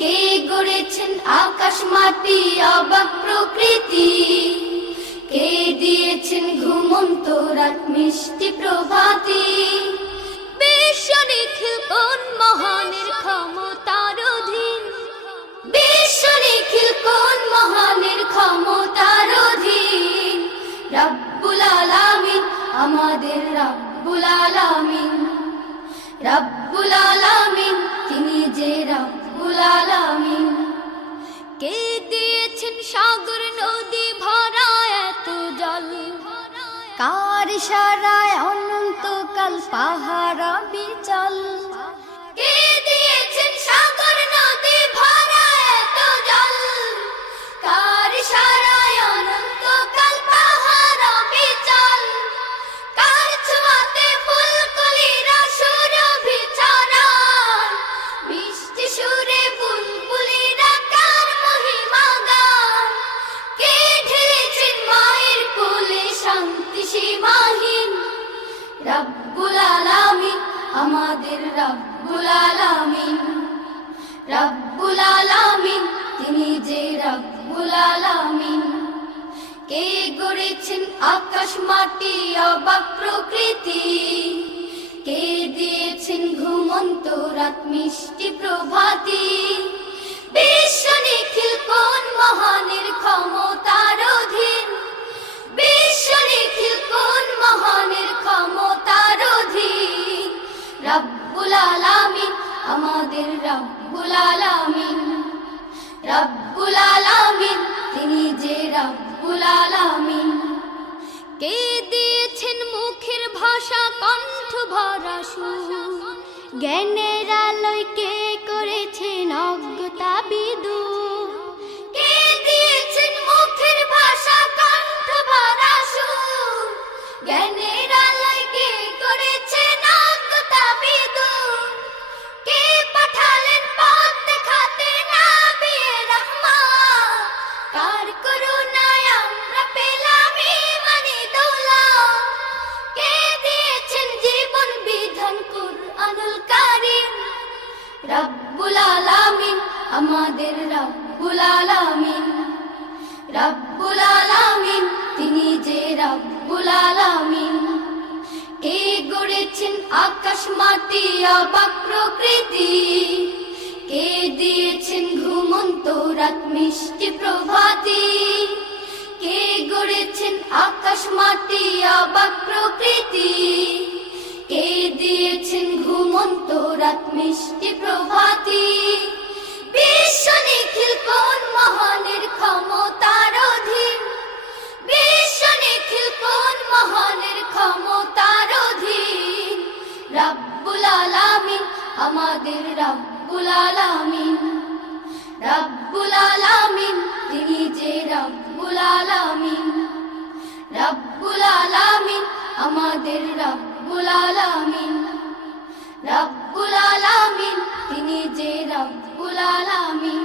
কে গড়েছেন আকাশ মাটি অবাক প্রকৃতি, কে দিয়েছেন ঘুমন্ত রাত মিষ্টি প্রভাতি। বিশ্ব নিখিল কোন মহানের ক্ষমতার অধীন, বিশ্ব নিখিল কোন মহানের ক্ষমতার অধীন। রব্বুল আলামিন আমাদের রব্বুল আলামিন, রব্বুল আলামিন তিনি যে রব্বুল আলামিন। কে দিয়েছেন সাগর নদী ভরা এত জল, কার ইশারায় অনন্তকাল পাহাড় বিচল। কে দিয়েছেন সাগর নদী ভরা এত জল, কার ইশারায় অনন্তকাল পাহাড় বিচল। কার ছোঁয়াতে ফুলকলিরা সুরভি ছড়ায়, মিষ্টি সুরে বুলবুলিরা কার মহিমা গায়। কে ঢেলেছেন মায়ের কোলে শান্তি সীমাহীন, রব্বুল আলামিন আমাদের রব্বুল আলামিন, রব্বুল আলামিন তিনি যে রব্বুল আলামিন। কে গড়েছেন আকাশ মাটি অবাক প্রকৃতি, কে দিয়েছেন ঘুমন্ত রাত মিষ্টি প্রভাতি। বিশ্ব নিখিল কোন মহানের ক্ষমতার অধীন, বিশ্ব নিখিল কোন মহানের ক্ষমতার অধীন। রব্বুল আলামিন আমাদের রব্বুল আলামিন, রব্বুল আলামিন তিনি যে রব্বুল আলামিন। কে দিয়েছেন মুখের ভাষা কণ্ঠ ভরা সুর, জ্ঞানের আলোয় কে করেছেন অজ্ঞতা বিদূর। কে দিয়েছেন মুখের ভাষা কণ্ঠ ভরা সুর, জ্ঞানের আলোয় কে করেছেন অজ্ঞতা বিদূর। কে পাঠালেন পথ দেখাতে নবিয়ে রহমত, কার করুণায় আমরা পেলাম ঈমানি দৌলত। কে দিয়েছেন জীবন বিধান কুরআনুল কারীম, রব্বুল আলামিন আমাদের রব্বুল আলামিন, রব্বুল আলামিন তিনি যে রব্বুল আলামিন। কে গড়েছেন আকাশ মাটি অবাক প্রকৃতি, কে দিয়েছেন ঘুমন্ত রাত মিষ্টি প্রভাতি। কে গড়েছেন আকাশ মাটি অবাক প্রকৃতি, কে দিয়েছেন ঘুমন্ত রাত মিষ্টি প্রভাতি। বিশ্ব নিখিল কোন মহানের ক্ষমতার অধীন, বিশ্ব নিখিল কোন মহানের ক্ষমতার অধীন। রব্বুল আলামিন আমাদের রব্বুল আলামিন, রব্বুল আলামিন তিনি যে রব্বুল আলামিন, রব্বুল আলামিন আমাদের রব্বুল আলামিন, রব্বুল আলামিন তিনি যে রব্বুল আলামিন।